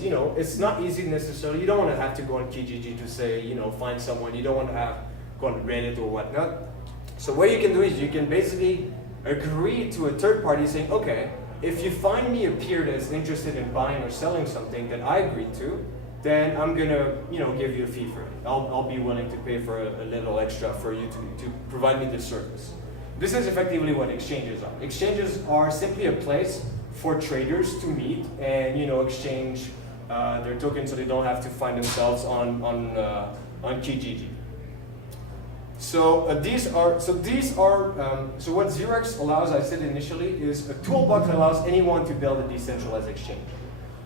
you know, it's not easy necessarily. You don't want to have to go on Kijiji to say, you know, find someone. You don't want to have go on Reddit or whatnot. So what you can do is you can basically agree to a third party saying, okay, if you find me a peer that's interested in buying or selling something that I agreed to, then I'm gonna, you know, give you a fee for it. I'll be willing to pay for a little extra for you to provide me this service. This is effectively what exchanges are. Exchanges are simply a place for traders to meet and, you know, exchange their tokens so they don't have to find themselves on Kijiji. So so what 0x allows, I said initially, is a toolbox that allows anyone to build a decentralized exchange.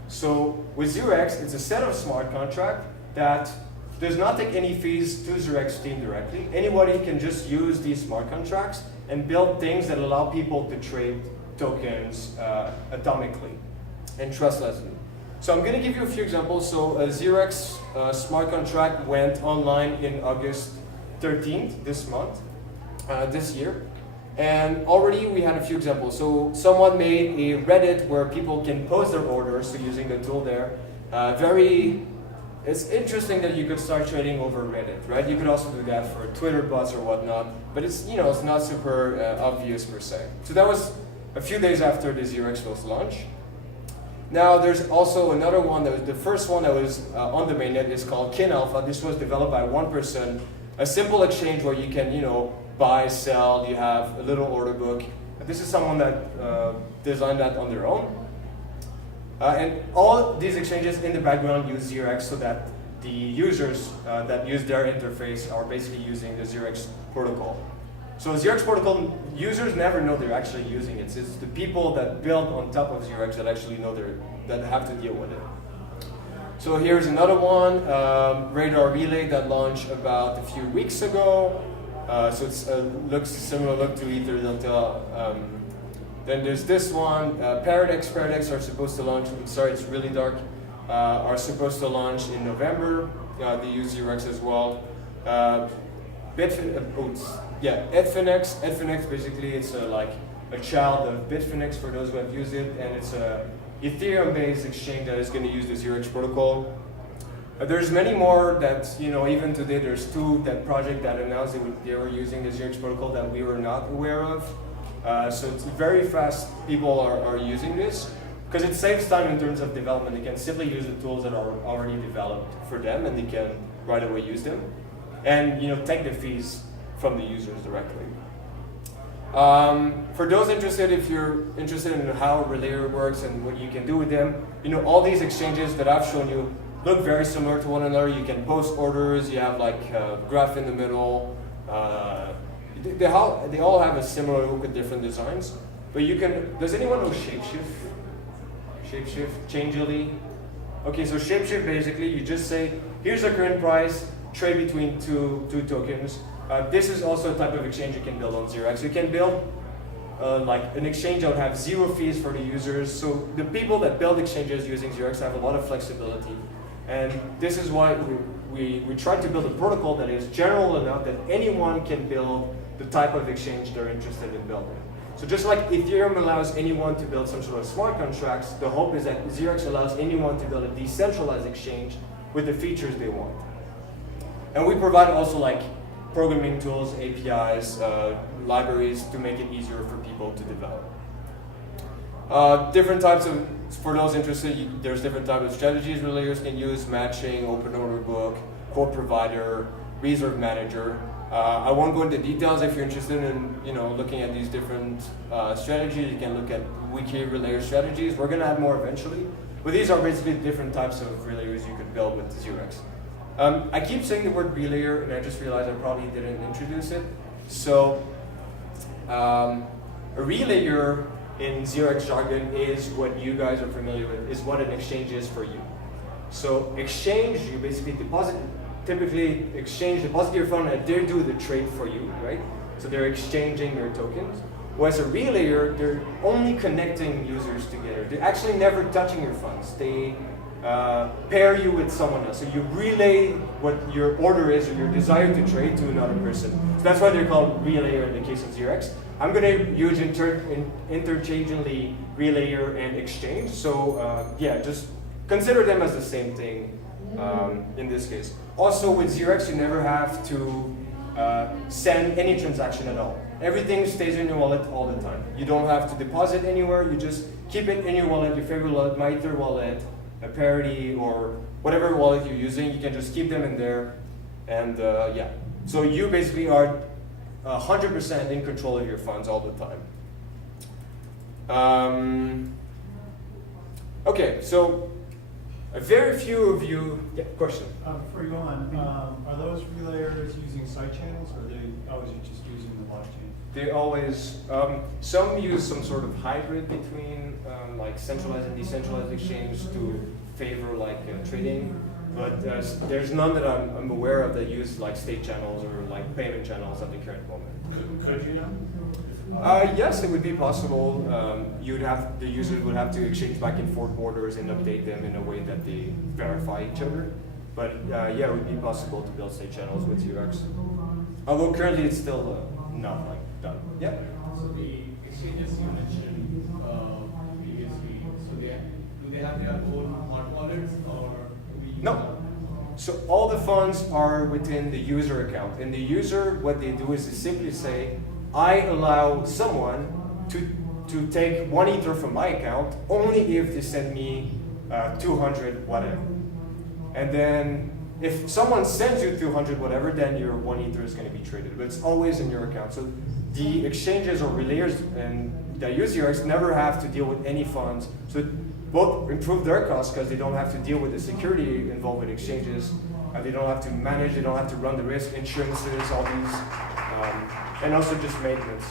So with 0x, it's a set of smart contracts that does not take any fees to 0x team directly. Anybody can just use these smart contracts and build things that allow people to trade tokens atomically and trustlessly. So I'm going to give you a few examples. So a 0x smart contract went online in August 13th this month, this year. And already we had a few examples. So someone made a Reddit where people can post their orders, so using the tool there. It's interesting that you could start trading over Reddit, right? You could also do that for Twitter bots or whatnot, but it's, you know, it's not super obvious per se. So that was a few days after the 0x was launched. Now there's also another one that was the first one that was on the mainnet is called Kin Alpha. This was developed by one person, a simple exchange where you can, you know, buy, sell, you have a little order book. This is someone that designed that on their own. And all these exchanges in the background use 0x so that the users that use their interface are basically using the 0x protocol. So 0x protocol, users never know they're actually using it. It's the people that build on top of 0x that actually know that have to deal with it. So here's another one, Radar Relay, that launched about a few weeks ago. So it's looks similar look to Ether Delta. Then there's this one, Paradox. Paradox are supposed to launch, sorry, it's really dark, are supposed to launch in November. They use 0x as well. Edfinex. Edfinex, basically, it's like a child of Bitfinex for those who have used it, and it's a Ethereum-based exchange that is going to use the 0x protocol. There's many more that, you know, even today there's two that project that announced they were using the 0x protocol that we were not aware of. So it's very fast, people are using this because it saves time in terms of development. They can simply use the tools that are already developed for them and they can right away use them. And, you know, take the fees from the users directly. For those interested, if you're interested in how Relayer works and what you can do with them, you know, all these exchanges that I've shown you look very similar to one another. You can post orders, you have like a graph in the middle. They all have a similar look with different designs. But you can, does anyone know Shapeshift? Shapeshift, Changelly? Okay, so Shapeshift basically, you just say, here's the current price, trade between two tokens. This is also a type of exchange you can build on 0x. You can build like an exchange that would have zero fees for the users. So the people that build exchanges using 0x have a lot of flexibility. And this is why we tried to build a protocol that is general enough that anyone can build the type of exchange they're interested in building. So just like Ethereum allows anyone to build some sort of smart contracts, the hope is that 0x allows anyone to build a decentralized exchange with the features they want. And we provide also like programming tools, APIs, libraries to make it easier for people to develop. Different types of, for those interested, there's different types of strategies relayers can use: matching, open order book, core provider, reserve manager. I won't go into details. If you're interested in, you know, looking at these different strategies, you can look at wiki relayer strategies. We're going to add more eventually, but these are basically different types of relayers you could build with 0x. I keep saying the word relayer, and I just realized I probably didn't introduce it. So a relayer in 0x jargon is what you guys are familiar with, is what an exchange is for you. So exchange, you basically deposit your fund and they do the trade for you, right? So they're exchanging their tokens. Whereas a relayer, they're only connecting users together. They're actually never touching your funds. They pair you with someone else. So you relay what your order is or your desire to trade to another person. So that's why they're called relayer in the case of 0x. I'm going to use interchangeably relayer and exchange. So yeah, just consider them as the same thing in this case. Also with 0x, you never have to send any transaction at all. Everything stays in your wallet all the time. You don't have to deposit anywhere, you just keep it in your wallet, your favorite wallet, my Ether wallet, a Parity, or whatever wallet you're using, you can just keep them in there. And yeah, so you basically are 100% in control of your funds all the time. Okay, so a very few of you, yeah, question. Before you go on, are those relayers using side channels, or are they always just using the blockchain? They always, some use some sort of hybrid between like centralized and decentralized exchange to favor like trading, but there's none that I'm aware of that use like state channels or like payment channels at the current moment. Could you know? Yes, it would be possible. The users would have to exchange back and forth orders and update them in a way that they verify each other. But yeah, it would be possible to build state channels with UX. Although currently it's still not like done. Yeah. So the exchanges you mentioned previously, so do they have their own hot wallets, or we use No. them? So all the funds are within the user account, and the user, what they do is they simply say, I allow someone to take 1 Ether from my account only if they send me 200 whatever. And then if someone sends you 200 whatever, then your 1 Ether is going to be traded. But it's always in your account. So the exchanges or relayers and that use UX never have to deal with any funds. So both improve their costs because they don't have to deal with the security involved with exchanges. They don't have to manage, they don't have to run the risk, insurances, all these, and also just maintenance.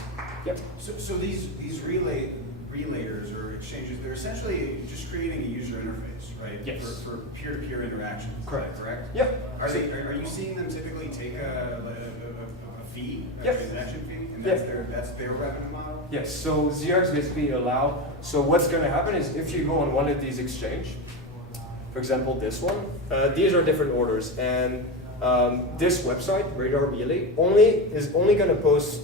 Yep. So these relayers or exchanges, they're essentially just creating a user interface, right? Yes. For peer-to-peer interactions. Correct. Correct? Yeah. Are you seeing them typically take a fee, a Yes. transaction fee, and Yes. that's their revenue model? Yes, so ZRX basically allow, so what's going to happen is if you go on one of these exchange, for example this one, these are different orders, and this website, Radar Relay, is only going to post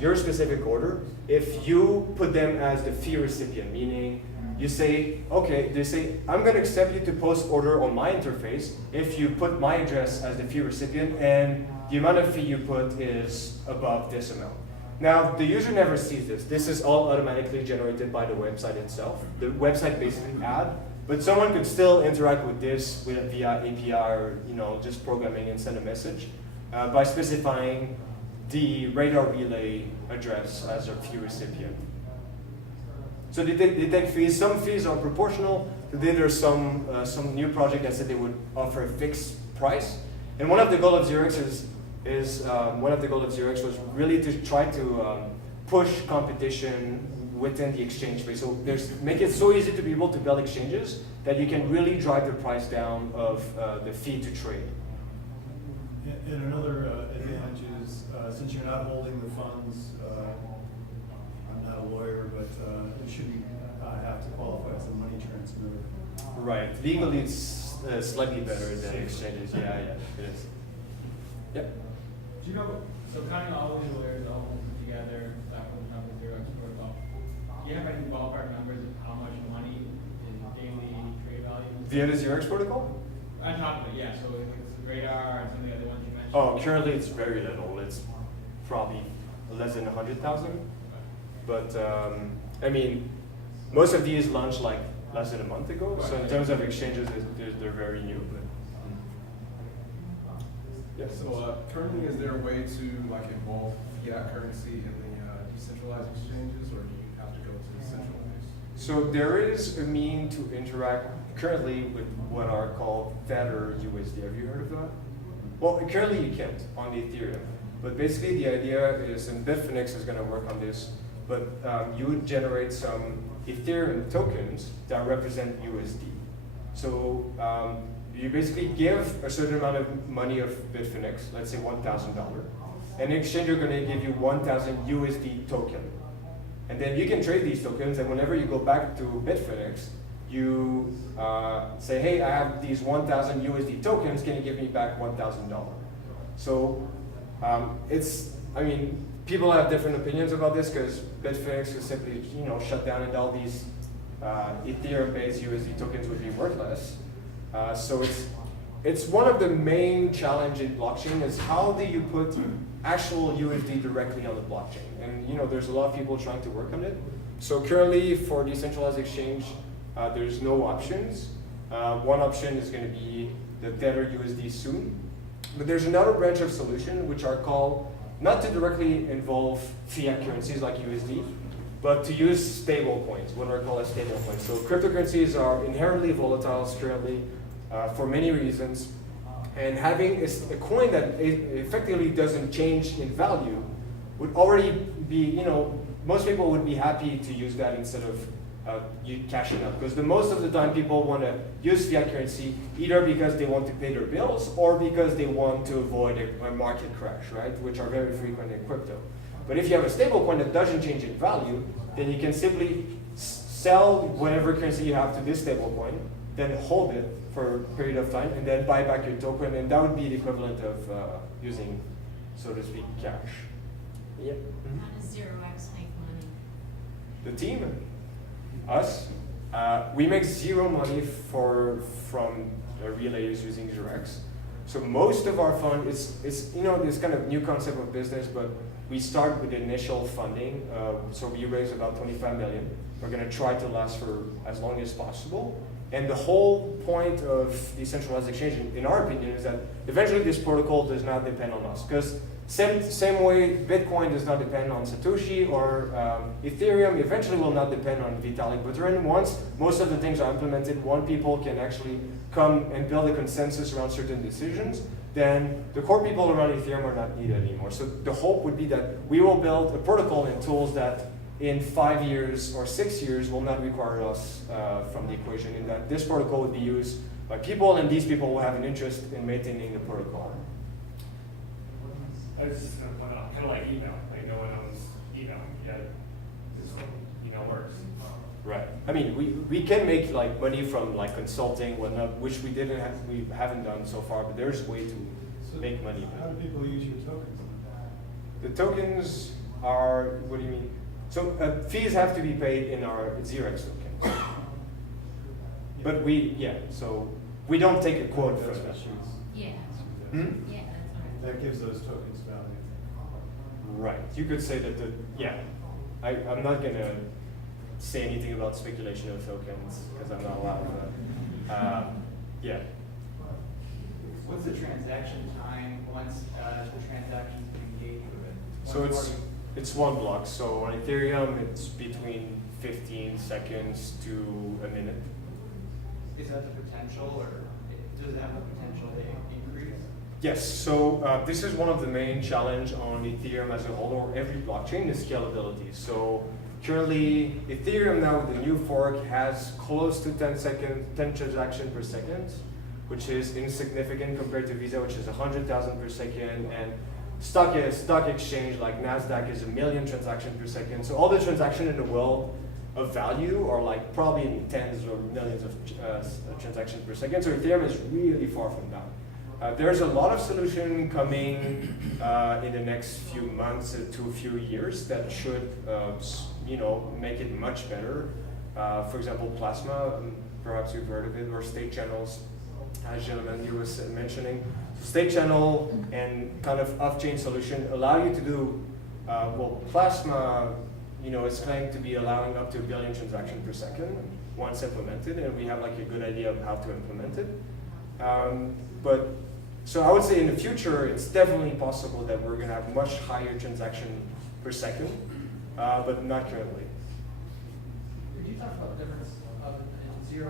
your specific order if you put them as the fee recipient, meaning you say, okay, they say, I'm going to accept you to post order on my interface if you put my address as the fee recipient and the amount of fee you put is above this amount. Now, the user never sees this. This is all automatically generated by the website itself. The website basically add, but someone could still interact with this via API or just programming and send a message by specifying the Radar Relay address as a fee recipient. So they take fees. Some fees are proportional. Today there's some new project that said they would offer a fixed price. And one of the goals of ZeroX was really to try to push competition within the exchange space. So make it so easy to be able to build exchanges that you can really drive the price down of the fee to trade. And another advantage is, since you're not holding the funds, I'm not a lawyer, but it shouldn't have to qualify as a money transmitter. Right. Legally, it's slightly better than exchanges. Yeah, it is. Yep. Do you know, so kind of all these layers all put together, that would have the 0x protocol. Do you have any ballpark numbers of how much money in daily trade value? Via the ZeroX protocol? On top of it, yeah. So if it's Radar and some of the other ones you mentioned. Oh, currently it's very little. It's probably less than 100,000. But I mean, most of these launched like less than a month ago. So in terms of exchanges, they're very new. But, yes. So currently, is there a way to like involve fiat currency in the decentralized exchanges, or do you have to go to the centralized? So there is a mean to interact currently with what are called Tether USD. Have you heard of that? Well, currently you can't on the Ethereum. But basically the idea is, and Bitfinex is going to work on this, but you would generate some Ethereum tokens that represent USD. So you basically give a certain amount of money of Bitfinex, let's say $1,000, and in exchange you're going to give you 1,000 USD token. And then you can trade these tokens, and whenever you go back to Bitfinex, you say, hey, I have these 1,000 USD tokens, can you give me back $1,000? So I mean, people have different opinions about this because Bitfinex is simply, shut down and all these Ethereum-based USD tokens would be worthless. So it's one of the main challenges in blockchain is how do you put actual USD directly on the blockchain? And there's a lot of people trying to work on it. So currently for decentralized exchange, there's no options. One option is going to be the Tether USD soon. But there's another branch of solution which are called not to directly involve fiat currencies like USD, but to use stable coins, what are called as stable coins. So cryptocurrencies are inherently volatile currently for many reasons. And having a coin that effectively doesn't change in value would already be, most people would be happy to use that instead of you cashing out. Because most of the time people want to use fiat currency either because they want to pay their bills or because they want to avoid a market crash, right? Which are very frequent in crypto. But if you have a stable coin that doesn't change in value, then you can simply sell whatever currency you have to this stable coin, then hold it for a period of time, and then buy back your token, and that would be the equivalent of using, so to speak, cash. Yeah. Mm-hmm. How does 0x make money? The team, us, we make zero money from relayers using 0x. So most of our fund is this kind of new concept of business, but we start with initial funding. So we raise about 25 million. We're going to try to last for as long as possible. And the whole point of decentralized exchange, in our opinion, is that eventually this protocol does not depend on us. Because same way Bitcoin does not depend on Satoshi, or Ethereum eventually will not depend on Vitalik Buterin. Once most of the things are implemented, one people can actually come and build a consensus around certain decisions, then the core people around Ethereum are not needed anymore. So the hope would be that we will build a protocol and tools that in 5 years or 6 years will not require us from the equation, and that this protocol would be used by people, and these people will have an interest in maintaining the protocol. I was just going to point out, kind of like email. Like no one owns email, yet this email works. Right. I mean, we can make like money from like consulting, whatnot, which we haven't done so far, but there's a way to make money. How do people use your tokens? The tokens are, what do you mean? So fees have to be paid in our 0x token. But so we don't take a quote for that. Yeah. Hmm? Yeah, that's right. That gives those tokens value. Right. You could say that I'm not going to say anything about speculation of tokens because I'm not allowed to. Yeah. What's the transaction time once the transaction's been engaged with it? So it's one block. So on Ethereum, it's between 15 seconds to a minute. Is that the potential, or does it have the potential to increase? Yes. So this is one of the main challenge on Ethereum as a whole, or every blockchain, is scalability. So currently, Ethereum now with the new fork has close to 10 transactions per second, which is insignificant compared to Visa, which is 100,000 per second, and stock exchange like Nasdaq is 1 million transactions per second. So all the transactions in the world of value are like probably in tens or millions of transactions per second. So Ethereum is really far from that. There's a lot of solution coming in the next few months to a few years that should make it much better. For example, Plasma, perhaps you've heard of it, or state channels, as gentleman here was mentioning. So state channel and kind of off-chain solution allow you to do, Plasma, is claimed to be allowing up to 1 billion transactions per second once implemented, and we have like a good idea of how to implement it. So I would say in the future, it's definitely possible that we're going to have much higher transaction per second, but not currently. Could you talk about the difference between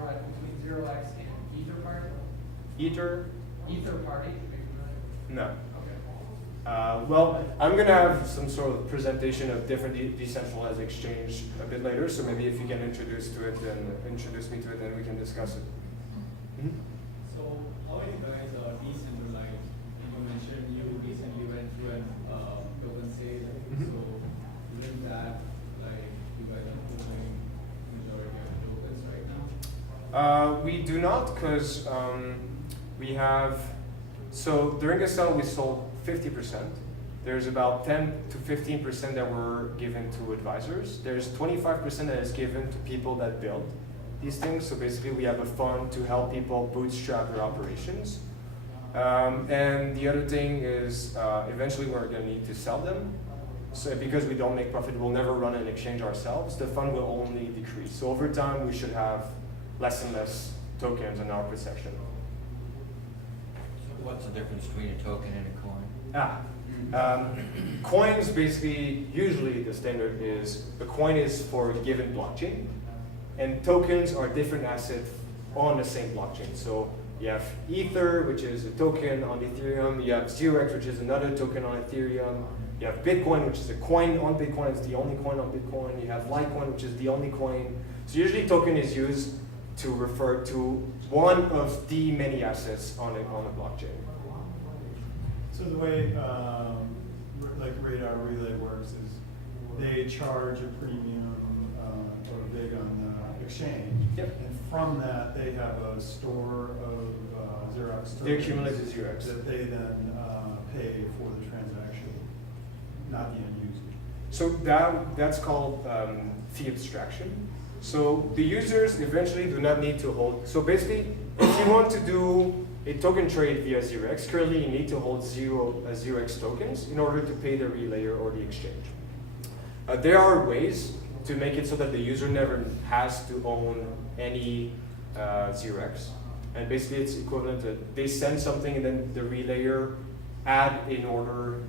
0x and Ether Party? Ether Party? No. Okay. Well, I'm going to have some sort of presentation of different decentralized exchange a bit later, so maybe if you can introduce me to it, then we can discuss it. Mm-hmm. So how are you guys decentralized? You mentioned you recently went through an token sale. Mhm. So isn't that like you guys are holding majority of tokens right now? We do not, because we have, so during the sale we sold 50%. There's about 10 to 15% that were given to advisors. There's 25% that is given to people that build. these things. So basically, we have a fund to help people bootstrap their operations. And the other thing is, eventually we're going to need to sell them. So because we don't make profit, we'll never run an exchange ourselves. The fund will only decrease. So over time, we should have less and less tokens in our possession. What's the difference between a token and a coin? Coins basically, usually the standard is, a coin is for a given blockchain, and tokens are different assets on the same blockchain. So you have Ether, which is a token on Ethereum. You have 0x, which is another token on Ethereum. You have Bitcoin, which is a coin on Bitcoin. It's the only coin on Bitcoin. You have Litecoin, which is the only coin. So usually token is used to refer to one of the many assets on a blockchain. So the way like Radar Relay works is they charge a premium or a big on the exchange. Yep. And from that, they have a store of Xerox tokens. They accumulate the Xerox. That they then pay for the transaction, not the end user. So that's called fee abstraction. So the users eventually do not need to hold. So basically, if you want to do a token trade via 0x, currently you need to hold 0x tokens in order to pay the relayer or the exchange. There are ways to make it so that the user never has to own any 0x. And basically it's equivalent to, they send something and then the relayer add in order.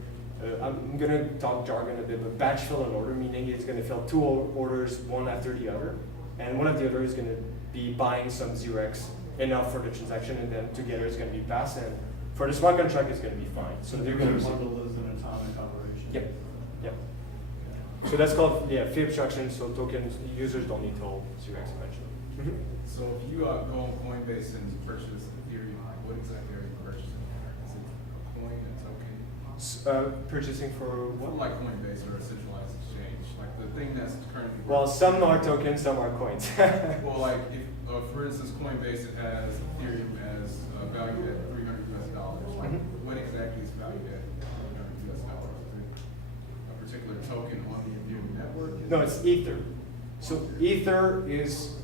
I'm going to talk jargon a bit, but batch fill an order, meaning it's going to fill two orders one after the other. And one of the other is going to be buying some 0x enough for the transaction, and then together it's going to be passed. And for the smart contract, it's going to be fine. So they're going to receive. Bundle is an atomic operation. Yep. Yep. So that's called fee abstraction. So tokens, users don't need to hold 0x eventually. So if you go on Coinbase and purchase Ethereum, what exactly are you purchasing? Is it a coin, a token? Purchasing for what? Well, like Coinbase or a centralized exchange, like the thing that's currently. Well, some are tokens, some are coins. Well, like if, for instance, Coinbase, it has Ethereum as valued at $300 US. Like, what exactly is valued at $300 US? Is it a particular token on the Ethereum network? No, it's Ether. So Ether is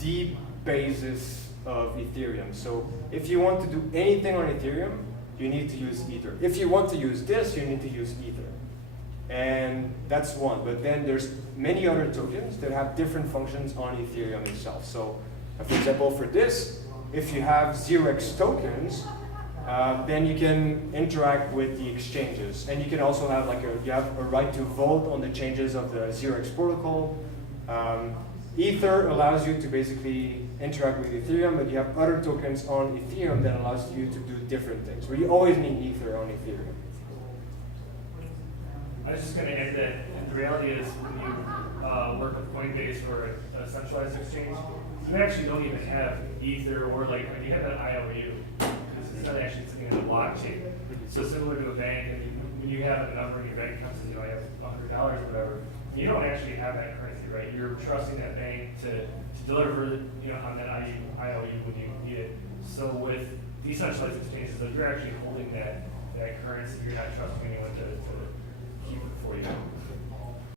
the basis of Ethereum. So if you want to do anything on Ethereum, you need to use Ether. If you want to use this, you need to use Ether. And that's one. But then there's many other tokens that have different functions on Ethereum itself. So for example, for this, if you have 0x tokens, then you can interact with the exchanges. And you can also have you have a right to vote on the changes of the 0x protocol. Ether allows you to basically interact with Ethereum, but you have other tokens on Ethereum that allows you to do different things. But you always need Ether on Ethereum. I was just going to add that the reality is when you work with Coinbase or a centralized exchange, you actually don't even have Ether or when you have an IOU, because it's not actually sitting in a blockchain. So similar to a bank, and when you have a number in your bank account says, I have $100 or whatever, you don't actually have that currency, right? You're trusting that bank to deliver, on that IOU when you need it. So with decentralized exchanges, you're actually holding that currency. You're not trusting anyone to keep it for you.